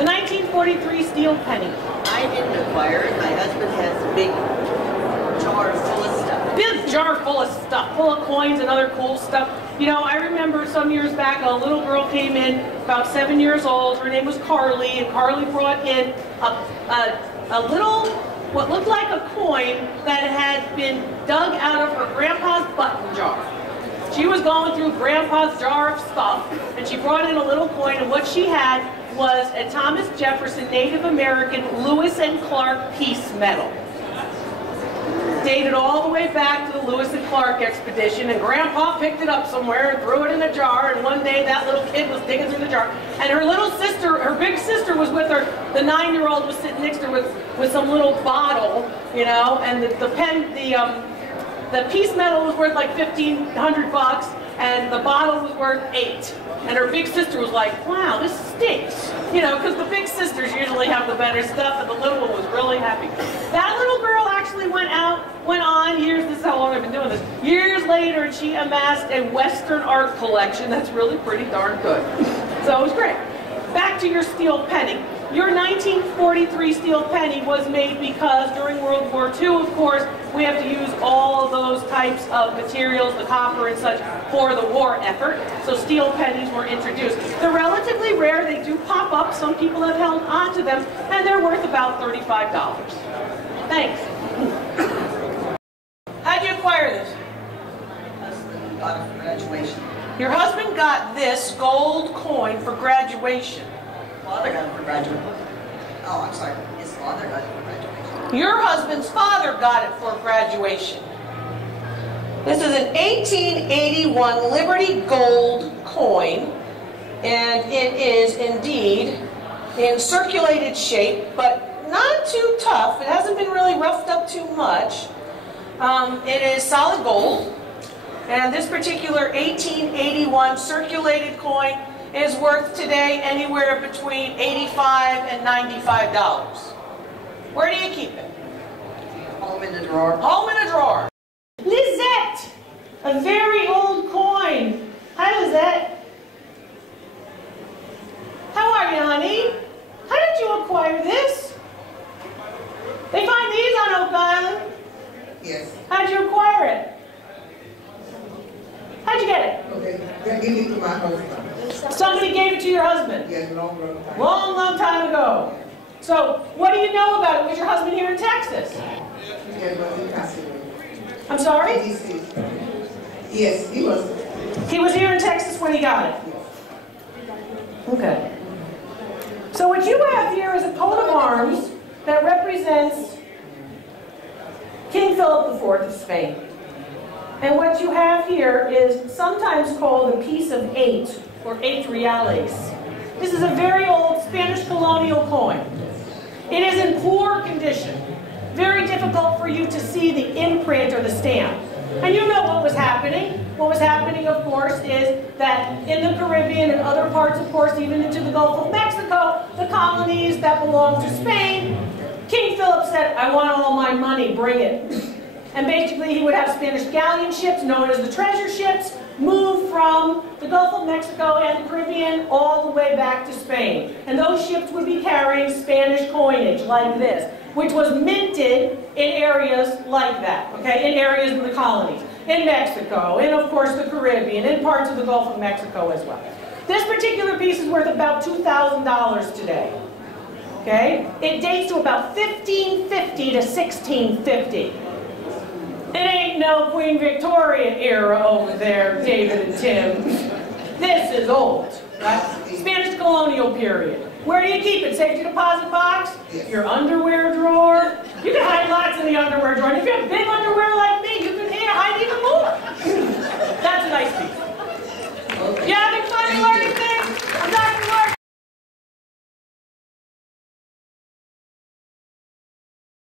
The 1943 steel penny. I didn't acquire it. My husband has a big jar full of stuff. Big jar full of stuff, full of coins and other cool stuff. You know, I remember some years back, a little girl came in, about 7 years old. Her name was Carly, and Carly brought in a little, what looked like a coin that had been dug out of her grandpa's button jar. She was going through grandpa's jar of stuff, and she brought in a little coin, and what she had was a Thomas Jefferson Native American Lewis and Clark Peace Medal. Dated all the way back to the Lewis and Clark expedition, and Grandpa picked it up somewhere and threw it in a jar, and one day that little kid was digging through the jar, and her little sister, her big sister was with her, the 9-year-old was sitting next to her with some little bottle, you know, and the Peace Medal was worth like $1,500, and the bottle was worth $8. And her big sister was like, wow, this stinks. You know, because the big sisters usually have the better stuff, and the little one was really happy. That little girl actually went on years, this is how long I've been doing this, years later, and she amassed a Western art collection that's really pretty darn good. So it was great. Back to your steel penny. Your 1943 steel penny was made because during World War II, of course, we have to use all of those types of materials, the copper and such, for the war effort. So steel pennies were introduced. They're relatively rare. They do pop up. Some people have held on to them, and they're worth about $35. Thanks. How'd you acquire this? Husband got it for graduation. Your husband got this gold coin for graduation. Father got it for graduation. Oh, I'm sorry. His father got it for graduation. Your husband's father got it for graduation. This is an 1881 Liberty Gold coin, and it is indeed in circulated shape, but not too tough. It hasn't been really roughed up too much. It is solid gold, and this particular 1881 circulated coin is worth today anywhere between $85 and $95. Where do you keep it? Home in the drawer. Home in a drawer. Lizette, a very old coin. Hi, Lizette. How are you, honey? How did you acquire this? They find these on Oak Island? Yes. How'd you acquire it? How'd you get it? Okay, they gave it to my husband. Somebody gave it to your husband? Yes, long time. Long time ago. So, what do you know about it? Was your husband here in Texas? Yeah, but he passed away. I'm sorry? Yes, he was. He was here in Texas when he got it? Okay. So what you have here is a coat of arms that represents King Philip IV of Spain. And what you have here is sometimes called a piece of 8, or 8 reales. This is a very old Spanish colonial coin. It is in poor condition. Very difficult for you to see the imprint or the stamp. And you know what was happening. What was happening, of course, is that in the Caribbean and other parts, of course, even into the Gulf of Mexico, the colonies that belonged to Spain, King Philip said, I want all my money, bring it. And basically he would have Spanish galleon ships, known as the treasure ships, move from the Gulf of Mexico and the Caribbean all the way back to Spain. And those ships would be carrying Spanish coinage like this, which was minted in areas like that, okay, in areas in the colonies, in Mexico, in, of course, the Caribbean, in parts of the Gulf of Mexico as well. This particular piece is worth about $2,000 today, okay? It dates to about 1550 to 1650. It ain't no Queen Victoria era over there, David and Tim. This is old, right? Spanish colonial period. Where do you keep it? Safety deposit box? Your underwear drawer? You can hide lots in the underwear drawer. And if you have big underwear like me, you can hide even more.